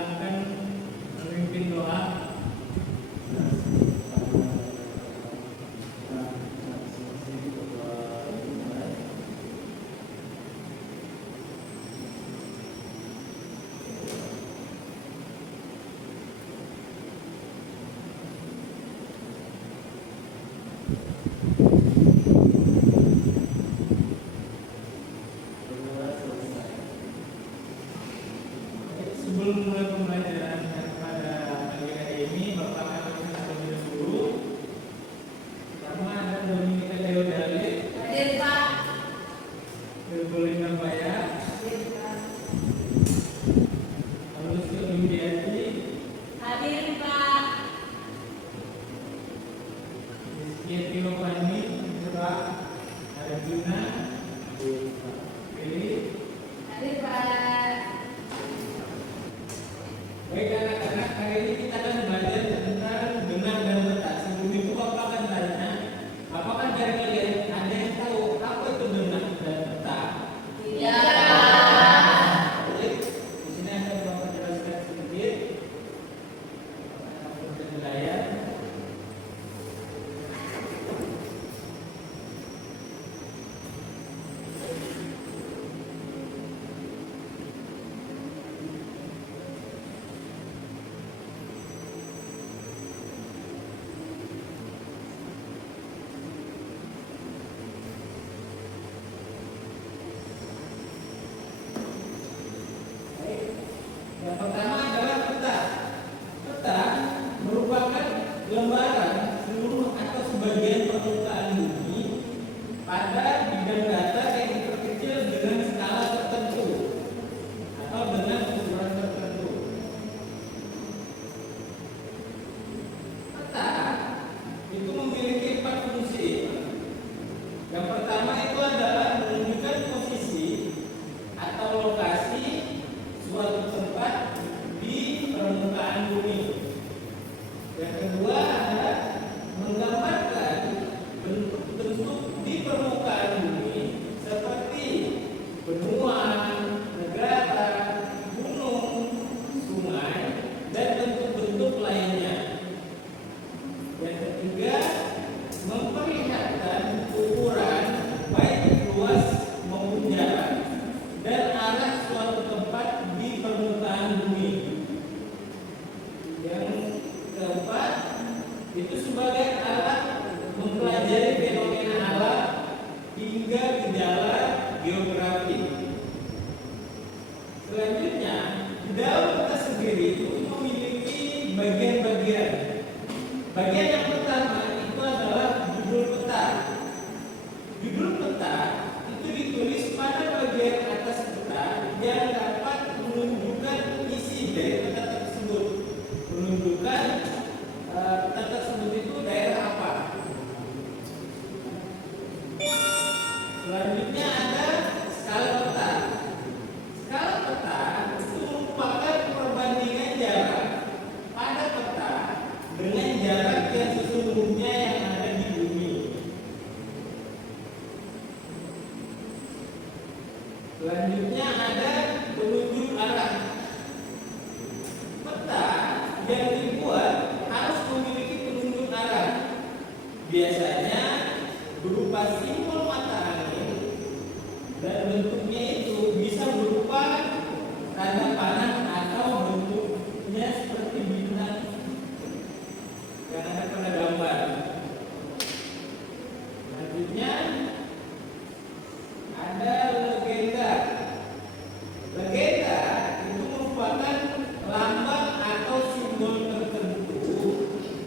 dipersilahkan memimpin doa. Sebelum mulai pembelajaran pada pagi hari ini, Bapak akan terlebih dahulu. Pertama ada Dominika Deodali. Hadir Pak. Berboleh Pak ya. Hadir Pak. Lalu Yudiati. Hadir Pak. Rizky Tiopani, Pak. Arjuna. Pilih. Hadir Pak. Baik anak-anak, hari ini kita akan belajar tentang benang dan letak. Sebelum itu Bapak akan tanya, apakah dari kalian ada yang tahu apa itu benang dan letak? Tidak. Baik, di sini akan Bapak jelaskan sedikit. Di layar. Yang pertama adalah peta. Peta merupakan lembaran seluruh atau sebagian permukaan bumi pada bidang data yang diperkecil dengan skala tertentu atau dengan ukuran tertentu. Peta itu memiliki 4 fungsi. Yang pertama itu adalah menunjukkan posisi atau lokasi suatu tempat di permukaan bumi. Yang kedua adalah menggambarkan bentuk-bentuk di permukaan bumi seperti benua, negara, gunung, sungai, dan bentuk-bentuk lainnya. Yang ketiga, memperlihatkan ukuran baik luas maupun jarak dan arah suatu tempat di permukaan bumi. Yang keempat, itu sebagai alat mempelajari fenomena alam hingga gejala geografi. Selanjutnya, di dalam peta sendiri itu memiliki bagian-bagian. Bagian yang pertama itu adalah judul peta. Judul peta itu ditulis pada bagian atas peta yang dapat menunjukkan isi dari peta tersebut. Menunjukkan peta tersebut itu daerah apa. Selanjutnya ada skala peta. Skala peta itu merupakan perbandingan jarak pada peta dengan jarak yang sesungguhnya yang ada di bumi. Selanjutnya ada penunjuk arah. Peta yang dibuat harus memiliki penunjuk arah. Biasanya berupa simbol mata angin dan bentuknya itu bisa berupa tanda panah atau bentuknya seperti bintang yang ada pada gambar. Selanjutnya ada legenda. Legenda itu merupakan lambang atau simbol tertentu,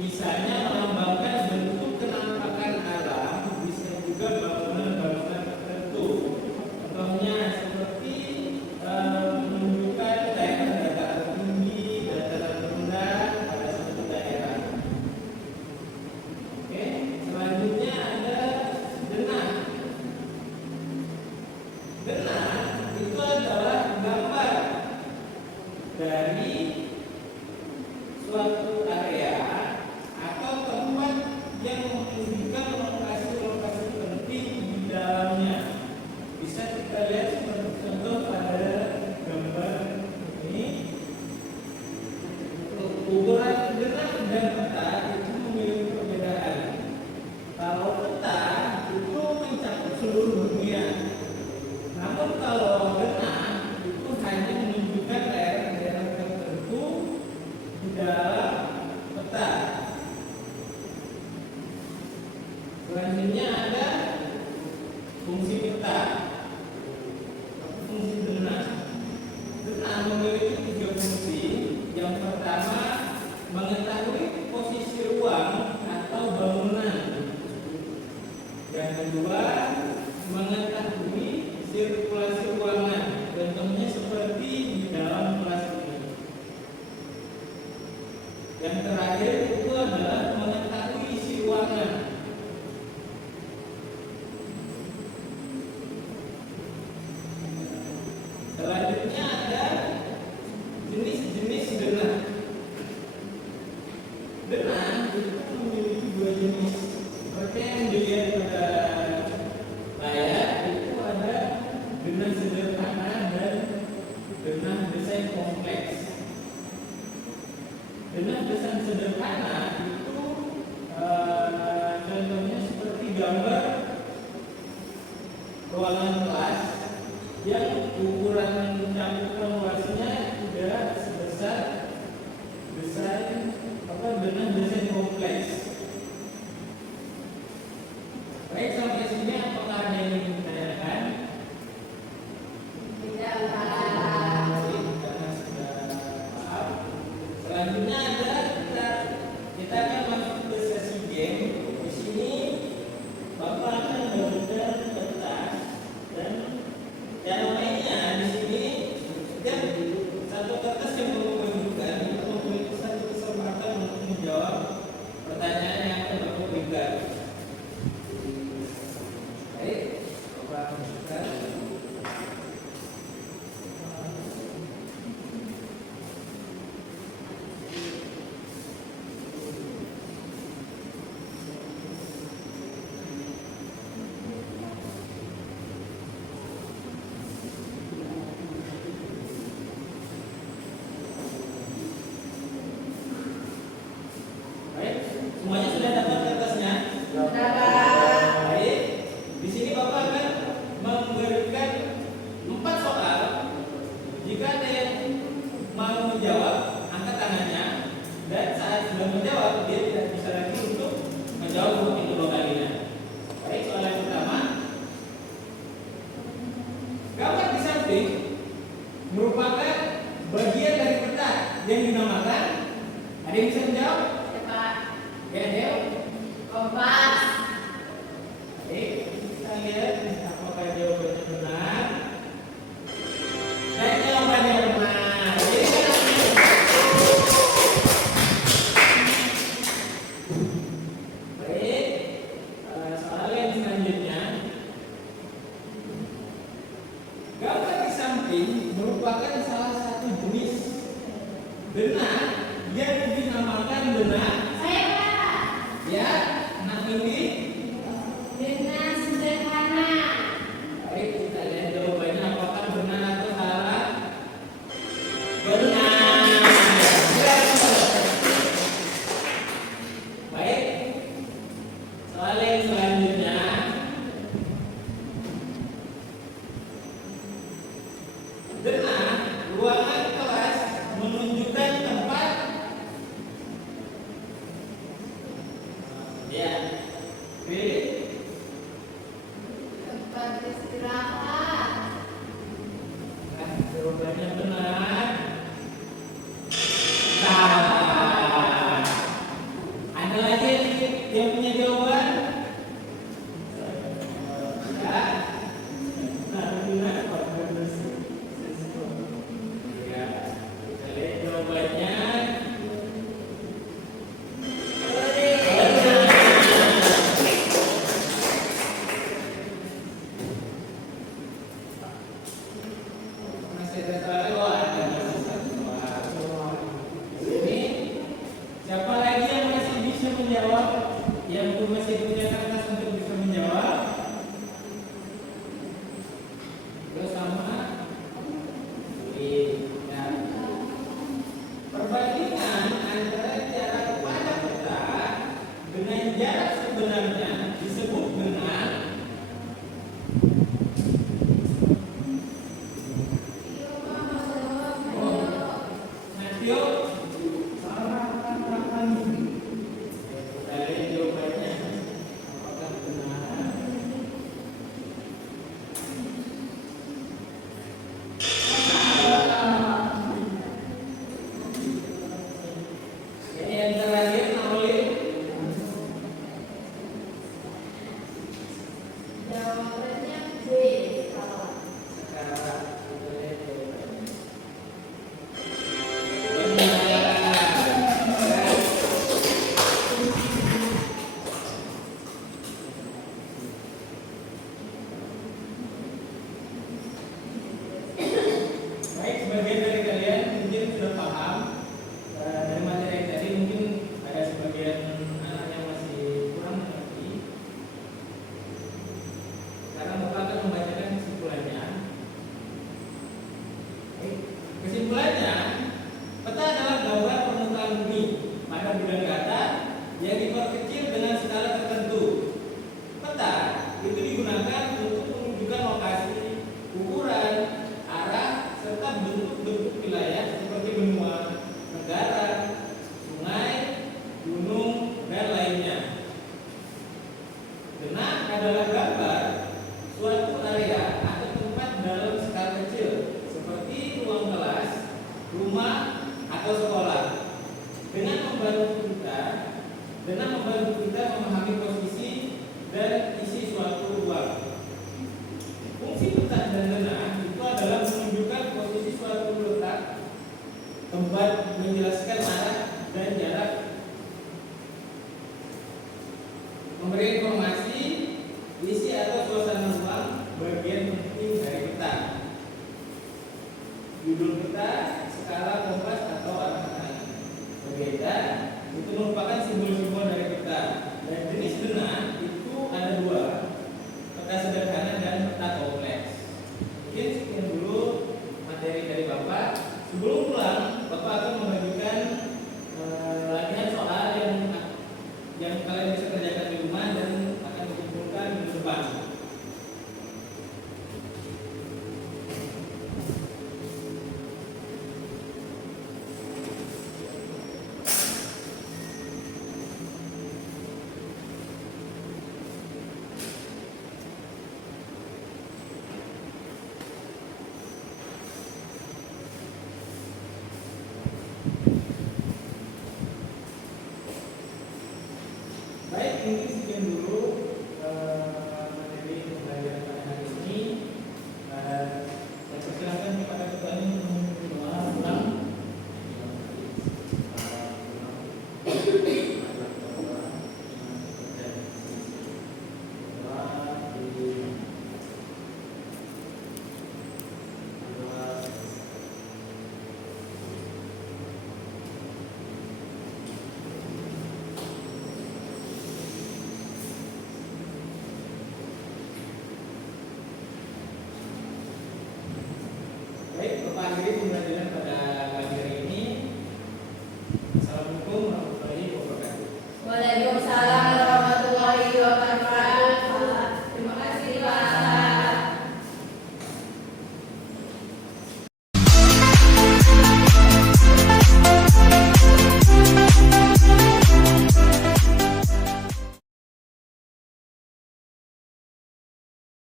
misalnya melambangkan bentuk kenampakan alam, bisa juga bangunan-bangunan tertentu. Contohnya seperti menunjukkan daerah dataran tinggi, dataran rendah pada suatu daerah. Oke, selanjutnya ada denah. Denah itu adalah gambar dari suatu area atau tempat yang menunjukkan lokasi-lokasi penting di dalamnya. Bisa kita lihat seperti contoh pada gambar ini. Yang terakhir itu adalah mengetahui isi ruangan. Selanjutnya ada jenis-jenis denah. Denah itu memiliki dua jenis. Seperti yang dilihat pada layar, itu ada denah sederhana dan denah desain kompleks. Denah desain sederhana itu contohnya seperti gambar ruangan kelas yang ukuran campuran luasnya tidak sebesar desain denah desain kompleks. Baik, sampai sini apakah ada yang ingin ditanyakan? Tidak, Pak. Karena sudah paham. Selanjutnya ada kita akan masuk ke sesi game. Di sini Bapak akan memberikan kertas dan yang lainnya di sini setiap satu kertas yang Bapak berikan itu memiliki satu kesempatan untuk menjawab pertanyaan yang akan Bapak berikan. Baik, Bapak masukkan. Baik, semuanya sudah dapat kertasnya? Baik, di sini Bapak akan memberikan 4 soal. Jika ada yang mau menjawab, angkat tangannya. Dan saat sudah menjawab, dia tidak bisa lagi untuk menjawab untuk kedua kalinya. Baik, soal yang pertama. Gambar di samping merupakan bagian dari peta yang dinamakan. Ada yang bisa menjawab? Ya, Del. Kompas. Baik, kita lihat apakah jawabannya benar. Dan jawabannya benar. Jadi baik, soal yang selanjutnya. Gambar di samping merupakan salah satu jenis denah yang dinamakan denah. Ya, anak ini. Denah sederhana. Baik, kita lihat jawabannya apakah benar atau salah. Benar. Baik, soal yang selanjutnya. Denah ruangan kelas menunjukkan tempat. Ya, pilih. Tempat istirahat. Jawabannya benar. Salah. Ada lagi yang punya jawaban? Ya. Benar. Ya. Kita lihat jawabannya. Masih ada soal? Oh, ada masih satu soal. Ini siapa lagi yang masih bisa menjawab? Yang masih punya kertas untuk bisa menjawab? Terus sama? Ya. Perbandingan antara jarak pada peta dengan jarak sebenarnya disebut dengan Matthew. Kita lihat jawabannya. Apakah benar? Ini yang terakhir, Nauli. Jawabannya B. Sekarang kita lihat jawabannya. Benar. membantu kita memahami posisi dan isi suatu ruang. Fungsi peta dan denah itu adalah menunjukkan posisi suatu letak, tempat, menjelaskan arah dan jarak, memberi informasi, isi atau suasana ruang, bagian penting dari peta. Judul peta,